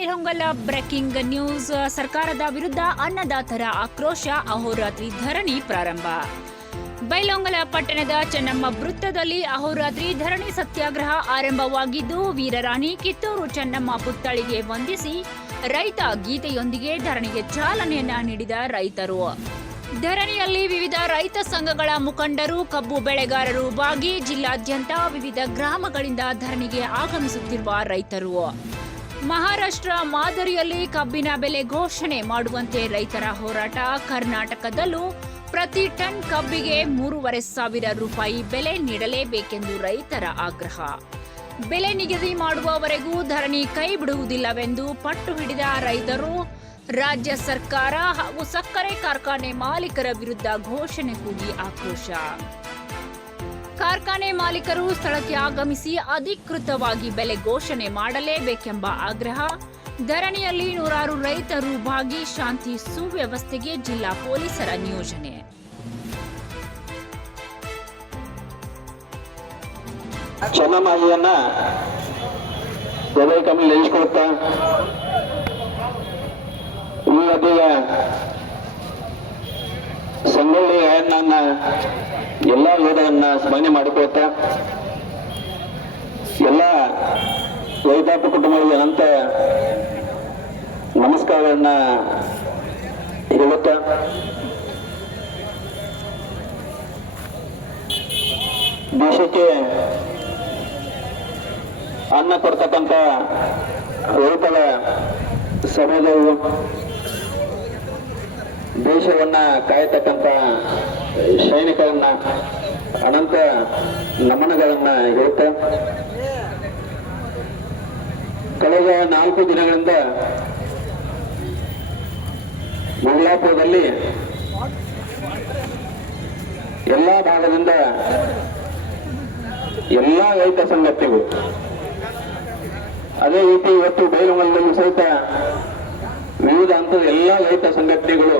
Bailhongal breaking news. ಸರ್ಕಾರದ ವಿರುದ್ಧ ಅನ್ನದಾತರ ಆಕ್ರೋಶ, ಅಹೋರಾತ್ರಿ ಧರಣಿ ಪ್ರಾರಂಭ. ಬೈಲೊಂಗಲ ಪಟ್ಟಣದ ಚೆನ್ನಮ್ಮ ವೃತ್ತದಲ್ಲಿ ಅಹೋರಾತ್ರಿ ಧರಣಿ ಸತ್ಯಾಗ್ರಹ ಆರಂಭವಾಗಿದ್ದು, ವೀರರಾಣಿ ಕಿತ್ತೂರು ಚೆನ್ನಮ್ಮ ಪುತ್ಥಳಿಗೆ ವಂದಿಸಿ ರೈತ ಗೀತೆಯೊಂದಿಗೆ ಧರಣಿಗೆ ಚಾಲನೆಯನ್ನ ನೀಡಿದ ರೈತರು. ಧರಣಿಯಲ್ಲಿ ವಿವಿಧ ರೈತ ಸಂಘಗಳ ಮುಖಂಡರು, ಕಬ್ಬು ಬೆಳೆಗಾರರು ಬಾಗಿ ಜಿಲ್ಲಾದ್ಯಂತ ವಿವಿಧ ಗ್ರಾಮಗಳಿಂದ ಧರಣಿಗೆ ಆಗಮಿಸುತ್ತಿರುವ ರೈತರು. ಮಹಾರಾಷ್ಟ್ರ ಮಾದರಿಯಲ್ಲಿ ಕಬ್ಬಿನ ಬೆಲೆ ಘೋಷಣೆ ಮಾಡುವಂತೆ ರೈತರ ಹೋರಾಟ. ಕರ್ನಾಟಕದಲ್ಲೂ ಪ್ರತಿ ಟನ್ ಕಬ್ಬಿಗೆ ಮೂರುವರೆ ಸಾವಿರ ರೂಪಾಯಿ ಬೆಲೆ ನೀಡಲೇಬೇಕೆಂದು ರೈತರ ಆಗ್ರಹ. ಬೆಲೆ ನಿಗದಿ ಮಾಡುವವರೆಗೂ ಧರಣಿ ಕೈ ಬಿಡುವುದಿಲ್ಲವೆಂದು ಪಟ್ಟು ಹಿಡಿದ ರೈತರು, ರಾಜ್ಯ ಸರ್ಕಾರ ಹಾಗೂ ಸಕ್ಕರೆ ಕಾರ್ಖಾನೆ ಮಾಲೀಕರ ವಿರುದ್ಧ ಘೋಷಣೆ ಕೂಗಿ ಆಕ್ರೋಶ. ಕಾರ್ಖಾನೆ ಮಾಲೀಕರು ಸ್ಥಳಕ್ಕೆ ಆಗಮಿಸಿ ಅಧಿಕೃತವಾಗಿ ಬೆಲೆ ಘೋಷಣೆ ಮಾಡಲೇಬೇಕೆಂಬ ಆಗ್ರಹ. ಧರಣಿಯಲ್ಲಿ ನೂರಾರು ರೈತರು ಭಾಗಿ ಶಾಂತಿ ಸುವ್ಯವಸ್ಥೆಗೆ ಜಿಲ್ಲಾ ಪೊಲೀಸರ ನಿಯೋಜನೆ. ಚೆನ್ನಮಾಯಿಯನ್ನ ಕಮ್ಮಿ ಸಂಗೊಳ್ಳಿ ನನ್ನ ಎಲ್ಲ ಯೋಧರನ್ನ ಸ್ಮರಣೆ ಮಾಡಿಕೊಳ್ತಾ, ಎಲ್ಲ ರೈತಾಪಿ ಕುಟುಂಬಗಳಿಗೆ ಅನಂತ ನಮಸ್ಕಾರಗಳನ್ನ ಹೇಳುತ್ತಾ, ದೇಶಕ್ಕೆ ಅನ್ನ ಕೊಡ್ತಕ್ಕಂಥ ರೈತರ ಸಮಾಜವು ದೇಶವನ್ನ ಕಾಯತಕ್ಕಂಥ ಸೈನಿಕರನ್ನ ಅನಂತ ನಮನಗಳನ್ನ ಹೇಳುತ್ತೆ. ಕಳೆದ ನಾಲ್ಕು ದಿನಗಳಿಂದ ಮಂಗಳಾಪುರದಲ್ಲಿ ಎಲ್ಲಾ ಭಾಗದಿಂದ ಎಲ್ಲಾ ರೈತ ಸಂಘಟನೆಗಳು. ಅದೇ ರೀತಿ ಇವತ್ತು ಬೈಲುಮಲ್ಲೂ ಸಹಿತ ವಿವಿಧ ಹಂತದ ಎಲ್ಲ ರೈತ ಸಂಘಟನೆಗಳು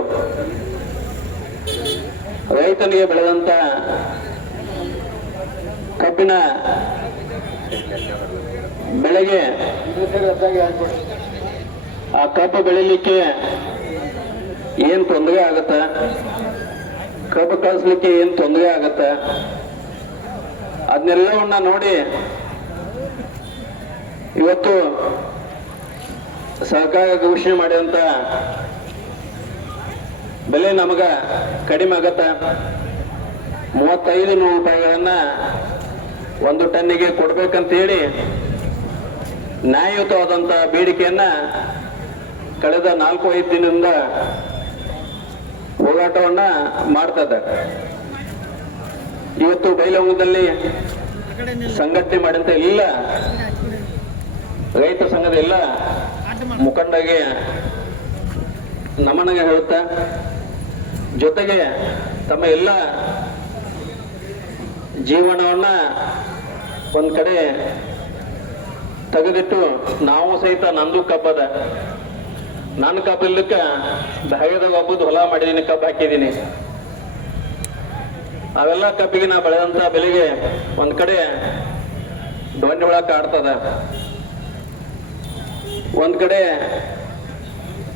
ರೈತನಿಗೆ ಬೆಳೆದಂತ ಕಬ್ಬಿನ ಬೆಳೆಗೆ ಆ ಕಬ್ಬು ಬೆಳಿಲಿಕ್ಕೆ ಏನ್ ತೊಂದರೆ ಆಗತ್ತ? ಕಬ್ಬು ಕಳಿಸ್ಲಿಕ್ಕೆ ಏನ್ ತೊಂದರೆ ಆಗತ್ತ? ಅದನ್ನೆಲ್ಲವನ್ನ ನೋಡಿ ಇವತ್ತು ಸರ್ಕಾರ ಘೋಷಣೆ ಮಾಡಿದಂತ ಬೆಲೆ ನಮಗ ಕಡಿಮೆ ಆಗತ್ತ. ಮೂವತ್ತೈದು ನೂರು ರೂಪಾಯಿಗಳನ್ನ ಒಂದು ಟನ್ನಿಗೆ ಕೊಡ್ಬೇಕಂತ ಹೇಳಿ ನ್ಯಾಯಯುತವಾದಂತ ಬೇಡಿಕೆಯನ್ನ ಕಳೆದ ನಾಲ್ಕು ಐದು ದಿನದಿಂದ ಹೋರಾಟವನ್ನ ಮಾಡ್ತಾ ಇವತ್ತು ಬೈಲಹೊಂಗದಲ್ಲಿ ಸಂಘಟನೆ ಮಾಡಿದಂತ ಎಲ್ಲ ರೈತ ಸಂಘದ ಎಲ್ಲ ಮುಖಂಡಗೆ ನಮನಗೆ ಹೇಳುತ್ತಾ ಜೊತೆಗೆ ತಮ್ಮ ಎಲ್ಲ ಜೀವನವನ್ನ ಒಂದು ಕಡೆ ತೆಗೆದಿಟ್ಟು ನಾವು ಸಹಿತ ನಂದು ಕಬ್ಬದ ನನ್ನ ಕಬ್ಬು ಇಲ್ಲಕ್ಕ ಭಾಗದಾಗ ಒಬ್ಬದು ಹೊಲ ಮಾಡಿದೀನಿ, ಕಬ್ಬು ಹಾಕಿದ್ದೀನಿ ಅವೆಲ್ಲ ಕಬ್ಬಿಗೆ ನಾ ಬೆಳೆದಂತ ಬೆಲೆಗೆ ಒಂದ್ ಕಡೆ ದೋಣಿ ಹುಳ ಕಾಡ್ತದ. ಒಂದ್ ಕಡೆ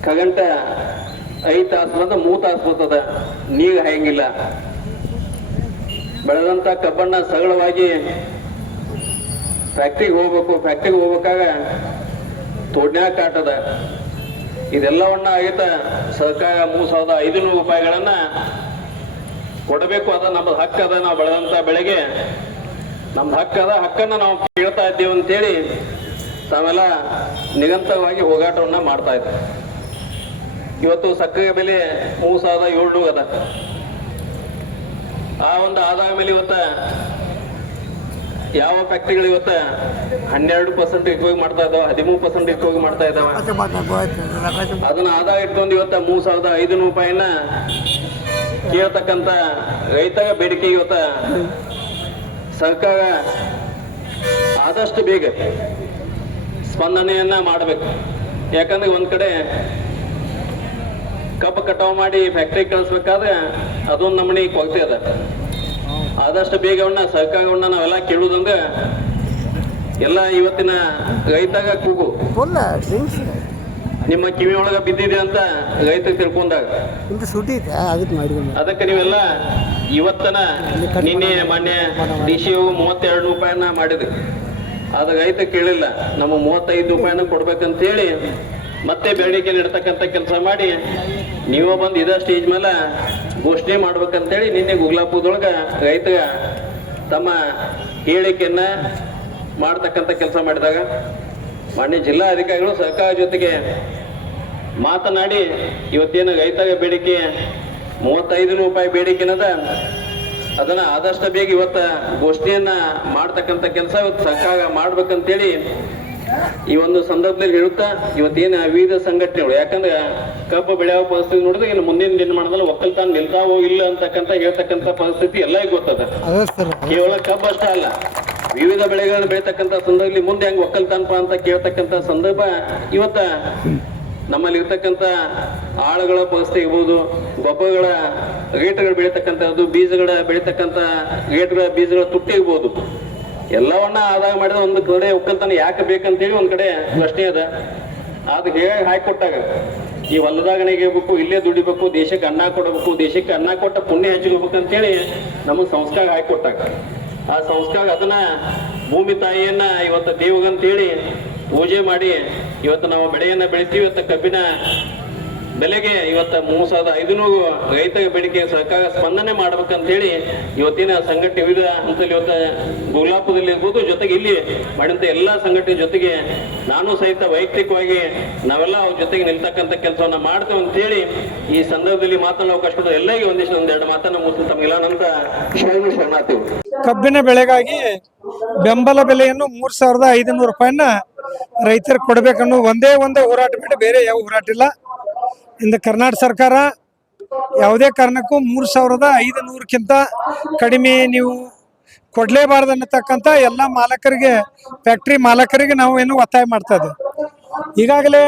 ಕಗಂಟ ಐದು ತಾಸು ಬಂದ ಮೂರು ತಾಸು ನೀರು ಹಾಯಂಗಿಲ್ಲ. ಬೆಳೆದಂತ ಕಬ್ಬಣ್ಣ ಸಗಳವಾಗಿ ಫ್ಯಾಕ್ಟ್ರಿಗೆ ಹೋಗ್ಬೇಕು ಫ್ಯಾಕ್ಟ್ರಿಗೆ ಹೋಗ್ಬೇಕಾಗ ತೋಡ್ನ್ಯಾಗ ಕಾಟದ. ಇದೆಲ್ಲವನ್ನ ಆಗೈತ ಸರ್ಕಾರ ಮೂರು ಸಾವಿರದ ಐದುನೂರು ರೂಪಾಯಿಗಳನ್ನ ಕೊಡಬೇಕು ಅದ ನಮ್ಮ ಹಕ್ಕದ ನಾವು ಬೆಳೆದಂತ ಬೆಳೆಗೆ. ನಮ್ದು ಹಕ್ಕದ ಹಕ್ಕನ್ನ ನಾವು ಕೇಳ್ತಾ ಇದ್ದೀವಿ ಅಂತೇಳಿ ತಾವೆಲ್ಲ ನಿರಂತರವಾಗಿ ಹೋಗಾಟವನ್ನ ಮಾಡ್ತಾ ಇದ್ದೀವಿ ಇವತ್ತು ಸಕ್ಕರೆ ಬೆಲೆ ಮೂರು ಸಾವಿರದ ಏಳ್ನೂರು ಅದ. ಆ ಒಂದು ಆದಾಯ ಮೇಲೆ ಇವತ್ತ ಯಾವ ಫ್ಯಾಕ್ಟ್ರಿಗಳು ಇವತ್ತ ಹನ್ನೆರಡು ಪರ್ಸೆಂಟ್ ಇಟ್ಕೋಗಿ ಮಾಡ್ತಾ ಇದಾವ ಹದಿಮೂರು ಪರ್ಸೆಂಟ್ ಇಟ್ಕೋಗಿ ಮಾಡ್ತಾ ಇದಾವ ಅದನ್ನ ಆದಾಯ ಇಟ್ಕೊಂಡು ಇವತ್ತ ಮೂರ್ ಸಾವಿರದ ಐದುನೂರು ರೂಪಾಯಿನ ಕೇಳ್ತಕ್ಕಂತ ರೈತರ ಬೇಡಿಕೆ ಇವತ್ತ ಸರ್ಕಾರ ಆದಷ್ಟು ಬೇಗ ಸ್ಪಂದನೆಯನ್ನ ಮಾಡಬೇಕು. ಯಾಕಂದ್ರೆ ಒಂದ್ ಕಡೆ ಕಬ್ಬು ಕಟಾವು ಮಾಡಿ ಫ್ಯಾಕ್ಟ್ರಿ ಕಳಿಸ್ಬೇಕಾದ್ರೆ ಅದೊಂದು ನಮ್ಮನೆ ಕೊರತೆ ಅದ. ಆದಷ್ಟು ಬೇಗವನ್ನ ಸಹಕಾರವನ್ನ ನಾವೆಲ್ಲ ಕೇಳುವುದಂದ್ರೆ ಎಲ್ಲ ಇವತ್ತಿನ ರೈತಾಗ ಕೂಗು. ನಿಮ್ಮ ಕಿವಿ ಒಳಗ ಬಿದ್ದಿದೆ ಅಂತ ರೈತ ತಿಳ್ಕೊಂಡಾಗ. ಅದಕ್ಕೆ ನೀವೆಲ್ಲ ಇವತ್ತನ ನಿನ್ನೆ ಮೊನ್ನೆ ಡಿ ಸಿ ಮೂವತ್ತೆರಡು ರೂಪಾಯಿನ ಮಾಡಿದ್ರಿ ಆದ ರೈತ ಕೇಳಿಲ್ಲ ನಮ್ಮ ಮೂವತ್ತೈದು ರೂಪಾಯಿನ ಕೊಡ್ಬೇಕಂತೇಳಿ ಮತ್ತೆ ಬೇಡಿಕೆ ನೀಡ್ತಕ್ಕಂಥ ಕೆಲಸ ಮಾಡಿ ನೀವು ಬಂದು ಇದ ಸ್ಟೇಜ್ ಮೇಲೆ ಘೋಷಣೆ ಮಾಡ್ಬೇಕಂತೇಳಿ ನಿನ್ನೆ ಗುಗ್ಲಾಪುರದೊಳಗ ರೈತ ತಮ್ಮ ಹೇಳಿಕೆಯನ್ನ ಮಾಡ್ತಕ್ಕಂಥ ಕೆಲಸ ಮಾಡಿದಾಗ ಮಾನ್ಯ ಜಿಲ್ಲಾ ಅಧಿಕಾರಿಗಳು ಸರ್ಕಾರ ಜೊತೆಗೆ ಮಾತನಾಡಿ ಇವತ್ತೇನು ರೈತರ ಬೇಡಿಕೆ ಮೂವತ್ತೈದು ರೂಪಾಯಿ ಬೇಡಿಕೆನದ, ಅದನ್ನ ಆದಷ್ಟು ಬೇಗ ಇವತ್ತ ಘೋಷಣೆಯನ್ನ ಮಾಡ್ತಕ್ಕಂಥ ಕೆಲಸ ಇವತ್ತು ಸರ್ಕಾರ ಮಾಡ್ಬೇಕಂತೇಳಿ ಈ ಒಂದು ಸಂದರ್ಭದಲ್ಲಿ ಹೇಳುತ್ತಾ ಇವತ್ತೇನು ವಿವಿಧ ಸಂಘಟನೆಗಳು? ಯಾಕಂದ್ರೆ ಕಬ್ಬು ಬೆಳೆಯುವ ಪರಿಸ್ಥಿತಿ ನೋಡಿದ್ರೆ ಇನ್ನು ಮುಂದಿನ ದಿನಮಾನದಲ್ಲಿ ಒಕ್ಕಲ್ತಾನ ನಿಲ್ತಾವೋ ಇಲ್ಲ ಅಂತಕ್ಕಂಥ ಹೇಳ್ತಕ್ಕಂಥ ಪರಿಸ್ಥಿತಿ ಎಲ್ಲ ಗೊತ್ತದ. ಕೇವಲ ಕಬ್ಬು ಅಷ್ಟೇ ಅಲ್ಲ ವಿವಿಧ ಬೆಳೆಗಳನ್ನು ಬೆಳೀತಕ್ಕಂಥ ಸಂದರ್ಭದಲ್ಲಿ ಮುಂದೆ ಹೆಂಗ್ ಒಕ್ಕಲ್ತಾನಪ್ಪ ಅಂತ ಕೇಳ್ತಕ್ಕಂಥ ಸಂದರ್ಭ ಇವತ್ತ ನಮ್ಮಲ್ಲಿ ಇರ್ತಕ್ಕಂಥ ಆಳುಗಳ ಪರಿಸ್ಥಿತಿ ಇರ್ಬೋದು ಗೊಬ್ಬರಗಳ ರೇಟ್ಗಳು ಬೆಳೀತಕ್ಕಂಥದ್ದು ಬೀಜಗಳ ಬೆಳೀತಕ್ಕಂಥ ರೇಟ್ಗಳ ಬೀಜಗಳ ತುಟ್ಟಿ ಇರ್ಬೋದು. ಎಲ್ಲವನ್ನ ಆದಾಯ ಮಾಡಿದ ಒಂದು ಕಡೆ ಒಕ್ಕಲ್ತನ ಯಾಕೆ ಬೇಕಂತೇಳಿ ಒಂದ್ ಕಡೆ ಪ್ರಶ್ನೆ ಅದ. ಅದು ಹೇಗೆ ಹಾಕಿಕೊಟ್ಟಾಗ ಈ ಹೊಲದಾಗ ನೆಗೆಬೇಕು ಇಲ್ಲೇ ದುಡಿಬೇಕು, ದೇಶಕ್ಕೆ ಅನ್ನ ಕೊಡಬೇಕು, ದೇಶಕ್ಕೆ ಅನ್ನ ಕೊಟ್ಟ ಪುಣ್ಯ ಹೆಚ್ಚಿರ್ಬೇಕು ಅಂತೇಳಿ ನಮಗೆ ಸಂಸ್ಕಾರ ಹಾಕೊಟ್ಟಾಗ ಆ ಸಂಸ್ಕಾರ ಅದನ್ನ ಭೂಮಿ ತಾಯಿಯನ್ನ ಇವತ್ತು ದೇವಗಂತೇಳಿ ಪೂಜೆ ಮಾಡಿ ಇವತ್ತು ನಾವು ಬೆಳೆಯನ್ನ ಬೆಳಿತೀವಿ, ಇವತ್ತು ಕಬ್ಬಿನ ಬೆಲೆಗೆ ಇವತ್ತು ಮೂರು ಸಾವಿರದ ಐದುನೂರು ರೈತ ಬೇಡಿಕೆ ಸರ್ಕಾರ ಸ್ಪಂದನೆ ಮಾಡ್ಬೇಕಂತ ಹೇಳಿ ಇವತ್ತಿನ ಸಂಘಟನೆ ವಿವಿಧ ಹಂತದಲ್ಲಿ ಇವತ್ತು ಗುಲಾಪದಲ್ಲಿ ಇರ್ಬೋದು, ಜೊತೆಗೆ ಇಲ್ಲಿ ಮಾಡಿದಂತ ಎಲ್ಲಾ ಸಂಘಟನೆ ಜೊತೆಗೆ ನಾನು ಸಹಿತ ವೈಯಕ್ತಿಕವಾಗಿ ನಾವೆಲ್ಲ ಅವ್ರ ಜೊತೆಗೆ ನಿಲ್ತಕ್ಕಂಥ ಕೆಲಸವನ್ನು ಮಾಡ್ತೇವೆ ಅಂತ ಹೇಳಿ ಈ ಸಂದರ್ಭದಲ್ಲಿ ಮಾತನಾಡೋ ಕೊಟ್ಟು ಒಂದಿಷ್ಟು ಒಂದಿಷ್ಟು ಒಂದೆರಡು ಮಾತನ್ನ ಮುಗಿಸ್ ತಮಗೆಲ್ಲ ನಂತರ ಶರಣ ಶರಣಾರ್ಥಿ. ಕಬ್ಬಿನ ಬೆಳೆಗಾಗಿ ಬೆಂಬಲ ಬೆಲೆಯನ್ನು ಮೂರ್ ಸಾವಿರದ ಐದುನೂರು ರೂಪಾಯಿನ ರೈತರಿಗೆ ಕೊಡಬೇಕನ್ನೋ ಒಂದೇ ಒಂದೇ ಹೋರಾಟ ಬಿಟ್ಟು ಬೇರೆ ಯಾವ ಹೋರಾಟ ಇಲ್ಲ. ಇಂದು ಕರ್ನಾಟಕ ಸರ್ಕಾರ ಯಾವುದೇ ಕಾರಣಕ್ಕೂ ಮೂರು ಸಾವಿರದ ಐದು ನೂರಕ್ಕಿಂತ ಕಡಿಮೆ ನೀವು ಕೊಡಲೇಬಾರ್ದು ಅನ್ನತಕ್ಕಂಥ ಎಲ್ಲ ಮಾಲಕರಿಗೆ, ಫ್ಯಾಕ್ಟ್ರಿ ಮಾಲಕರಿಗೆ ನಾವು ಏನು ಒತ್ತಾಯ ಮಾಡ್ತಾ ಇದ್ದೀವಿ. ಈಗಾಗಲೇ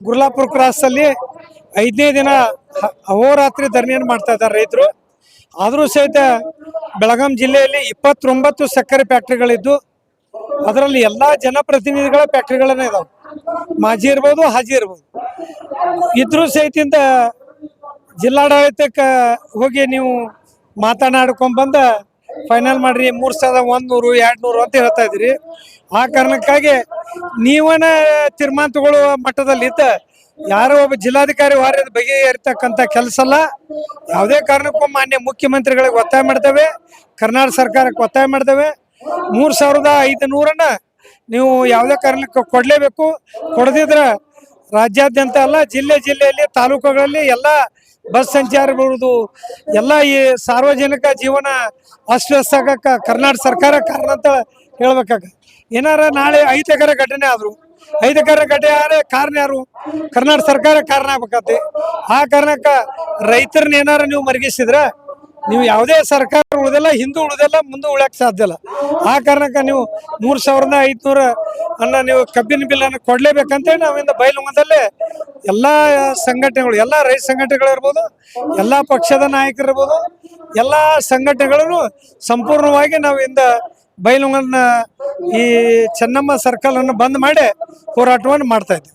ಗುರ್ಲಾಪುರ ಕ್ರಾಸಲ್ಲಿ ಐದನೇ ದಿನ ಅಹೋರಾತ್ರಿ ಧರಣಿಯನ್ನು ಮಾಡ್ತಾ ಇದ್ದಾರೆ ರೈತರು. ಆದರೂ ಸಹಿತ ಬೆಳಗಾಂ ಜಿಲ್ಲೆಯಲ್ಲಿ ಇಪ್ಪತ್ತೊಂಬತ್ತು ಸಕ್ಕರೆ ಫ್ಯಾಕ್ಟ್ರಿಗಳಿದ್ದು, ಅದರಲ್ಲಿ ಎಲ್ಲ ಜನಪ್ರತಿನಿಧಿಗಳ ಫ್ಯಾಕ್ಟ್ರಿಗಳನ್ನೇ ಇದಾವೆ. ಮಾಜಿ ಇರ್ಬೋದು, ಹಾಜಿ ಇರ್ಬೋದು. ಇದ್ರೂ ಸಹಿತಿಂದ ಜಿಲ್ಲಾಡಳಿತಕ್ಕೆ ಹೋಗಿ ನೀವು ಮಾತನಾಡ್ಕೊಂಡ್ಬಂದ ಫೈನಲ್ ಮಾಡ್ರಿ. ಮೂರು ಸಾವಿರದ ಒಂದು ನೂರು ಎರಡು ನೂರು ಅಂತ ಹೇಳ್ತಾ ಇದ್ರಿ ಆ ಕಾರಣಕ್ಕಾಗಿ ನೀವನ ತೀರ್ಮಾನ ತಗೊಳ್ಳುವ ಮಟ್ಟದಲ್ಲಿ ಇದ್ದ ಯಾರೋ ಒಬ್ಬ ಜಿಲ್ಲಾಧಿಕಾರಿ ವಾರ್ಯದ ಬಗೆಹರಿತಕ್ಕಂಥ ಕೆಲಸ ಅಲ್ಲ. ಯಾವುದೇ ಕಾರಣಕ್ಕೂ ಮಾನ್ಯ ಮುಖ್ಯಮಂತ್ರಿಗಳಿಗೆ ಒತ್ತಾಯ ಮಾಡ್ತೇವೆ. ಕರ್ನಾಟಕ ಸರ್ಕಾರಕ್ಕೆ ಒತ್ತಾಯ ಮಾಡ್ತೇವೆ. ಮೂರು ಸಾವಿರದ ಐದು ನೂರನ್ನ ನೀವು ಯಾವುದೇ ಕಾರಣಕ್ಕೆ ಕೊಡಲೇಬೇಕು. ಕೊಡದಿದ್ರೆ ರಾಜ್ಯಾದ್ಯಂತ ಅಲ್ಲ, ಜಿಲ್ಲೆ ಜಿಲ್ಲೆಯಲ್ಲಿ, ತಾಲೂಕುಗಳಲ್ಲಿ ಎಲ್ಲ ಬಸ್ ಸಂಚಾರ ಬರುವುದು ಎಲ್ಲ ಈ ಸಾರ್ವಜನಿಕ ಜೀವನ ಅಸ್ತವ್ಯಸ್ತ ಆಗಕ್ಕೆ ಕರ್ನಾಟಕ ಸರ್ಕಾರ ಕಾರಣ ಅಂತ ಹೇಳ್ಬೇಕಾಗ. ಏನಾರ ನಾಳೆ ಐದು ಎಕರೆ ಘಟನೆ ಆದ್ರು. ಐದು ಎಕರೆ ಘಟನೆ ಆದ್ರೆ ಕಾರಣ ಯಾರು? ಕರ್ನಾಟಕ ಸರ್ಕಾರ ಕಾರಣ ಆಗ್ಬೇಕತ್ತೆ ಆ ಕಾರಣಕ್ಕೆ ರೈತರನ್ನ ಏನಾರ ನೀವು ಮರಗಿಸಿದ್ರೆ ನೀವು ಯಾವುದೇ ಸರ್ಕಾರ ಉಳಿದಿಲ್ಲ, ಹಿಂದೂ ಉಳಿದಿಲ್ಲ, ಮುಂದೆ ಉಳಿಯಕ್ಕೆ ಸಾಧ್ಯ ಇಲ್ಲ. ಆ ಕಾರಣಕ್ಕೆ ನೀವು ಮೂರು ಸಾವಿರದ ಐದುನೂರ ಅನ್ನ ನೀವು ಕಬ್ಬಿನ ಬಿಲ್ಲನ್ನು ಕೊಡಲೇಬೇಕಂತೇಳಿ ನಾವಿಂದ ಬಯಲುಮದಲ್ಲೇ ಎಲ್ಲ ಸಂಘಟನೆಗಳು, ಎಲ್ಲ ರೈತ ಸಂಘಟನೆಗಳು ಇರ್ಬೋದು, ಎಲ್ಲ ಪಕ್ಷದ ನಾಯಕರು ಇರ್ಬೋದು, ಎಲ್ಲ ಸಂಘಟನೆಗಳನ್ನು ಸಂಪೂರ್ಣವಾಗಿ ನಾವಿಂದ ಇಂದ ಬಯಲುಮನ್ನ ಈ ಚೆನ್ನಮ್ಮ ಸರ್ಕಲ್ ಅನ್ನು ಬಂದ್ ಮಾಡಿ ಹೋರಾಟವನ್ನು ಮಾಡ್ತಾ ಇದ್ದೀವಿ.